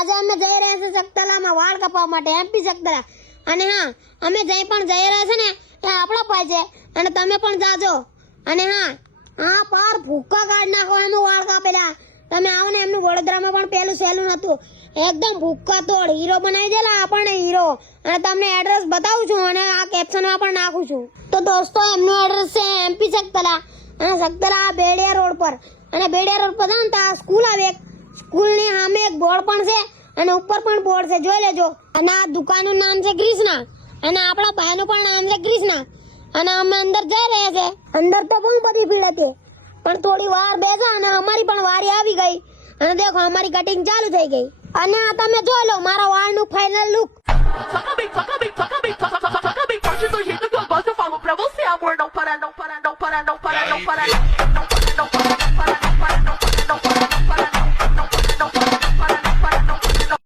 આજે અમે જઈ રહ્યા છે સકતલામાં વાળ કાપવા માટે, એમપી સકતલા. અને હા, અમે જઈ રહ્યા છે ને એ આપણો ભાઈ છે અને તમે પણ જાજો. અને હા પાર ભૂક્કા કાઢ નાખો એમ વાળ કાપેલા. તમે આવો ને, એમનું વડોદરામાં પણ પેલું સહેલું નતું, એકદમ ભૂક્કા તોડ હીરો બનાવી દેલા આપણને હીરો. અને તમને એડ્રેસ બતાવું છું અને આ કેપ્શનમાં પણ નાખું છું. તો દોસ્તો એમનું એડ્રેસ છે એમપી સકતલા, અને સકતલા બેડિયા રોડ પર. અને બેડિયા રોડ પર જાવ ને તો આ સ્કૂલ આવે, સ્કૂલની સામે એક બોર્ડ પણ છે અને ઉપર પણ બોર્ડ છે, જોઈ લેજો. અને આ દુકાનનું નામ છે કૃષ્ણા અને આપણા ભાઈનું પણ નામ છે કૃષ્ણા. અને અમે અંદર જઈ રહ્યા છે. અંદર તો બહુ બધી ભીડ હતી, પણ થોડી વાર બેસા અને અમારી પણ વારી આવી ગઈ. અને દેખો અમારી કટિંગ ચાલુ થઈ gay. અને આ તમે જોઈ લો મારા વાળનું final look. Pode do jeito que eu gosto, eu falo pra você, amor, não para, não para, não para, não para, não para, não para, não para, não para.